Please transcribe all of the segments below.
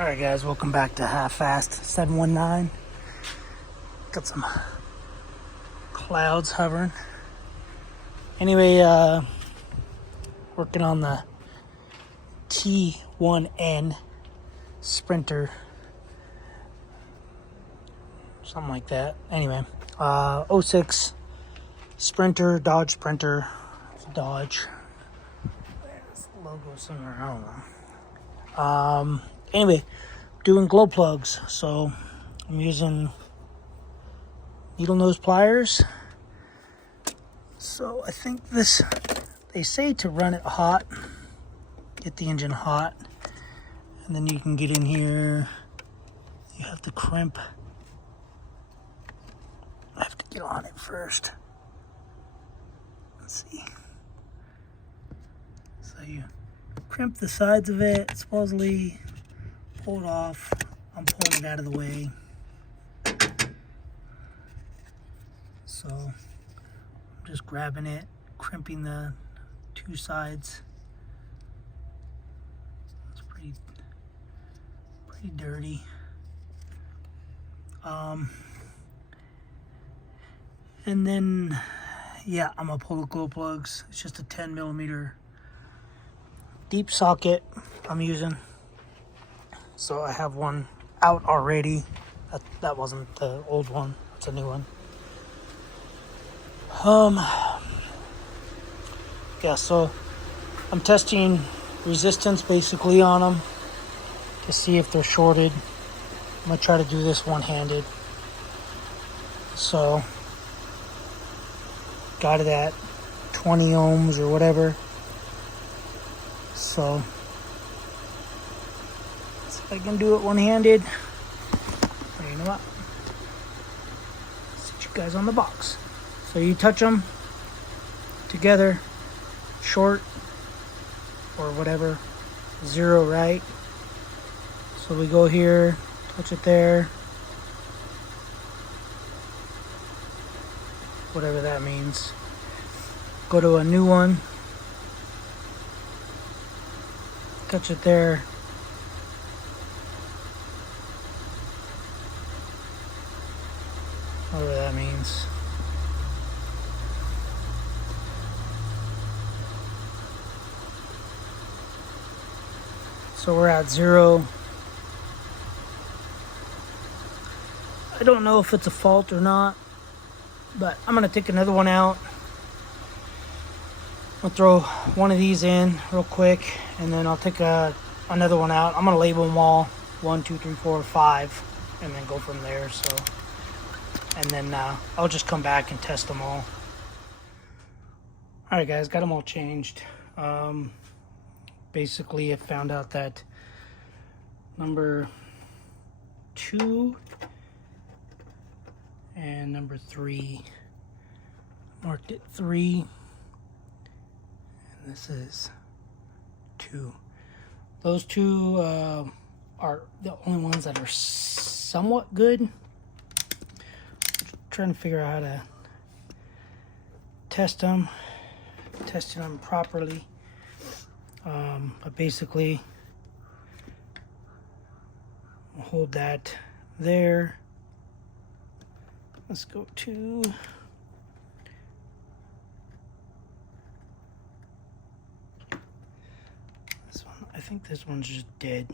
Alright guys, welcome back to Half Fast 719. Got some clouds hovering. Anyway, working on the T1N Sprinter. Something like that. Anyway, 06 Sprinter, Dodge Sprinter. It's Dodge. There's the logo somewhere, I don't know. Anyway, doing glow plugs. So I'm using needle nose pliers. So I think this, they say to run it hot, get the engine hot, and then you can get in here. You have to crimp. I have to get on it first. Let's see. So you crimp the sides of it, supposedly pull it off. I'm pulling it out of the way. So I'm just grabbing it, crimping the two sides. It's pretty dirty. And then, yeah, I'm gonna pull the glow plugs. It's just a 10mm deep socket I'm using. So I have one out already. That wasn't the old one. It's a new one. Yeah, so I'm testing resistance basically on them to see if they're shorted. I'm gonna try to do this one-handed. So got it at 20 ohms or whatever. So let's see if I can do it one-handed. You know what? Set you guys on the box. So you touch them together, short or whatever, zero, right? So we go here, touch it there, whatever that means. Go to a new one, touch it there, whatever that means. So we're at zero. I don't know if it's a fault or not, but I'm gonna take another one out. I'll throw one of these in real quick, and then I'll take another one out. I'm gonna label them all 1, 2, 3, 4, 5, and then go from there. So, and then I'll just come back and test them all. All right, guys, got them all changed. Basically, I found out that number 2 and number 3, marked it 3, and this is 2. Those two are the only ones that are somewhat good. Trying to figure out how to testing them properly. But basically, I'll hold that there. Let's go to this one. I think this one's just dead.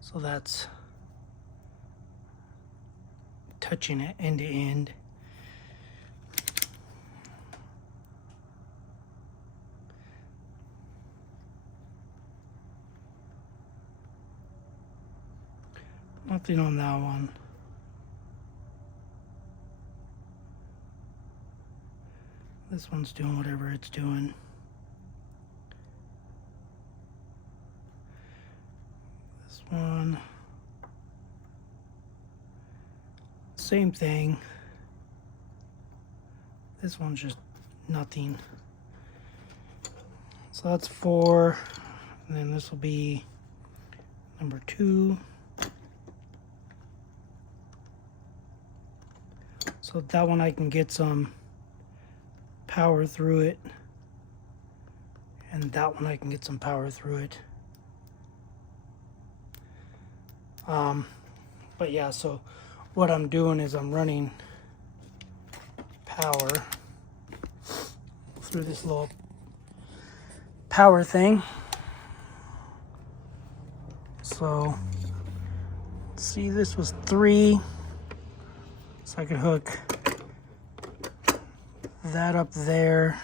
So that's touching it end to end. Nothing on that one. This one's doing whatever it's doing. This one, same thing. This one's just nothing. So that's 4, and then this will be number 2. So that one I can get some power through it. And that one I can get some power through it. But yeah, so what I'm doing is I'm running power through this little power thing. So see, this was 3, so I could hook that up there,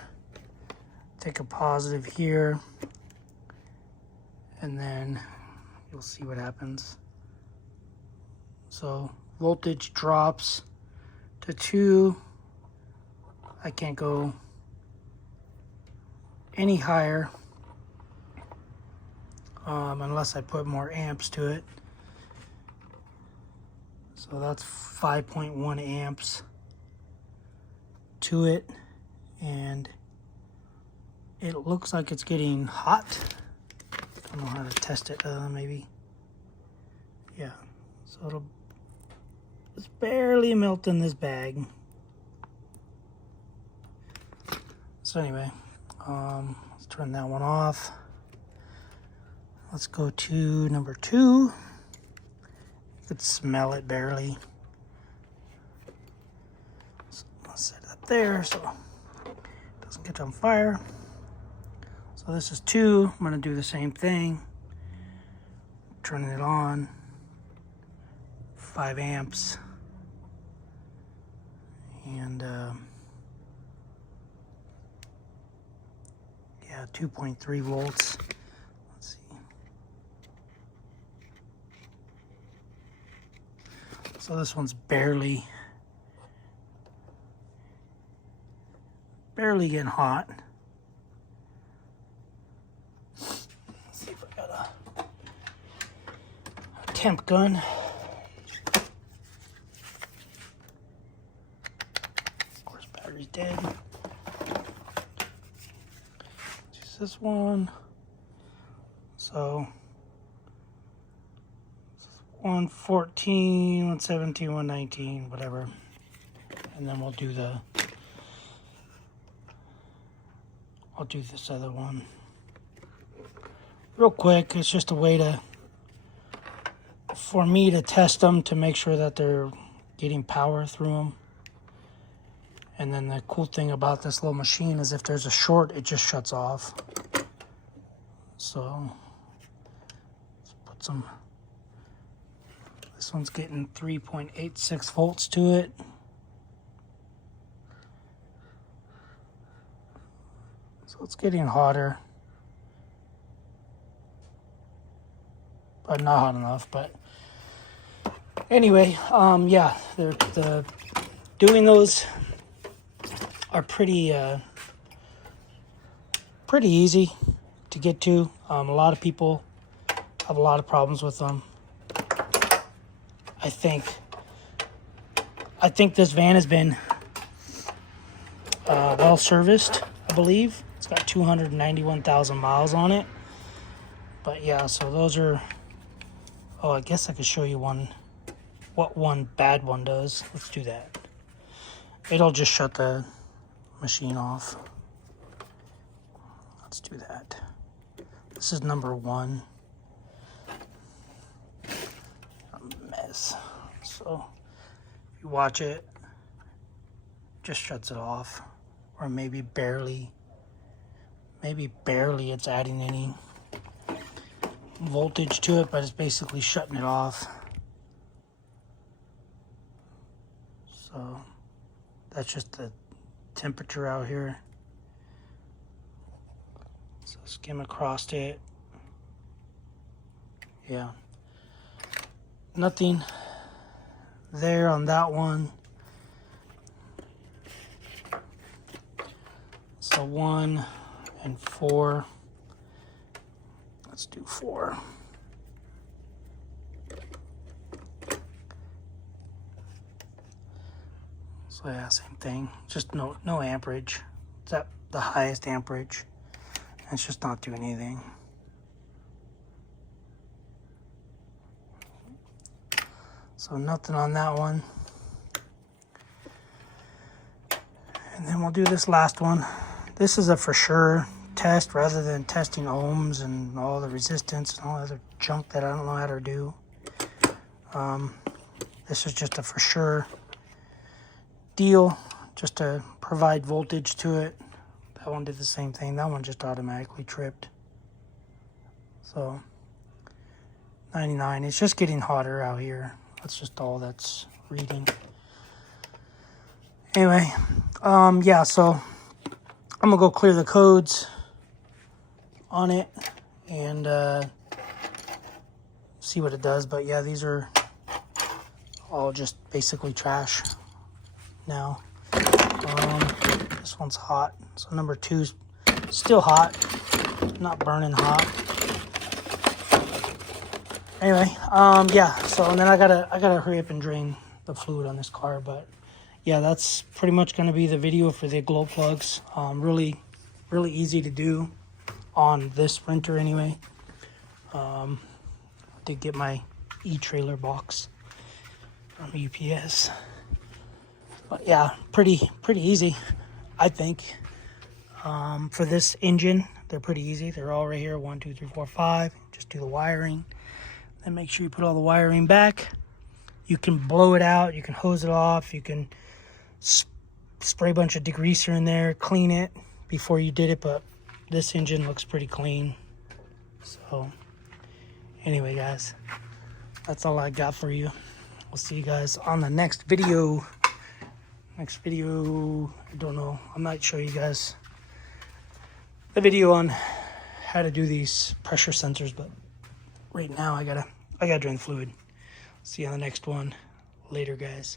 take a positive here, and then you'll see what happens. So voltage drops to 2. I can't go any higher unless I put more amps to it. So that's 5.1 amps to it, and it looks like it's getting hot. I don't know how to test it. Maybe, yeah. So it's barely melting this bag. So anyway, let's turn that one off. Let's go to number 2. You could smell it barely. So let's set it up there so it doesn't catch on fire. So this is 2. I'm going to do the same thing. Turning it on. 5 amps. And yeah, 2.3 volts. Let's see. So this one's barely getting hot. Let's see if I got a temp gun. Of course, battery's dead. Use this one. So 114, 117, 119, whatever. And then I'll do this other one. Real quick, it's just a way for me to test them to make sure that they're getting power through them. And then the cool thing about this little machine is if there's a short, it just shuts off. So let's put some. This one's getting 3.86 volts to it. So it's getting hotter, but not hot enough. But anyway, yeah, the doing those are pretty easy to get to. A lot of people have a lot of problems with them. I think this van has been well serviced, I believe. It's got 291,000 miles on it. But yeah, so those are, oh, I guess I could show you what one bad one does. Let's do that. It'll just shut the machine off. Let's do that. This is number 1. A mess. So if you watch it, just shuts it off, or maybe barely it's adding any voltage to it, but it's basically shutting it off. So that's just the temperature out here. So skim across it. Yeah, nothing there on that one. So 1 and 4. Let's do 4. So yeah, same thing. Just no amperage. It's at the highest amperage. It's just not doing anything. So nothing on that one. And then we'll do this last one. This is a for sure test rather than testing ohms and all the resistance and all the other junk that I don't know how to do. This is just a for sure deal, just to provide voltage to it. That one did the same thing. That one just automatically tripped. So 99. It's just getting hotter out here. That's just all that's reading. Anyway, yeah, so I'm gonna go clear the codes on it and see what it does. But yeah, these are all just basically trash now. This one's hot, so number 2's still hot, not burning hot. Anyway, yeah, so and then I gotta hurry up and drain the fluid on this car. But yeah, that's pretty much gonna be the video for the glow plugs. Really easy to do on this renter anyway. Did get my e-trailer box from UPS. But yeah, pretty easy, I think. For this engine, they're pretty easy. They're all right here, 1, 2, 3, 4, 5. Just do the wiring. Then make sure you put all the wiring back. You can blow it out, you can hose it off, you can spray a bunch of degreaser in there, clean it before you did it, but this engine looks pretty clean. So anyway, guys, that's all I got for you. We'll see you guys on the next video. I don't know, I might show you guys the video on how to do these pressure sensors, but right now I gotta drain the fluid. See you on the next one. Later, guys.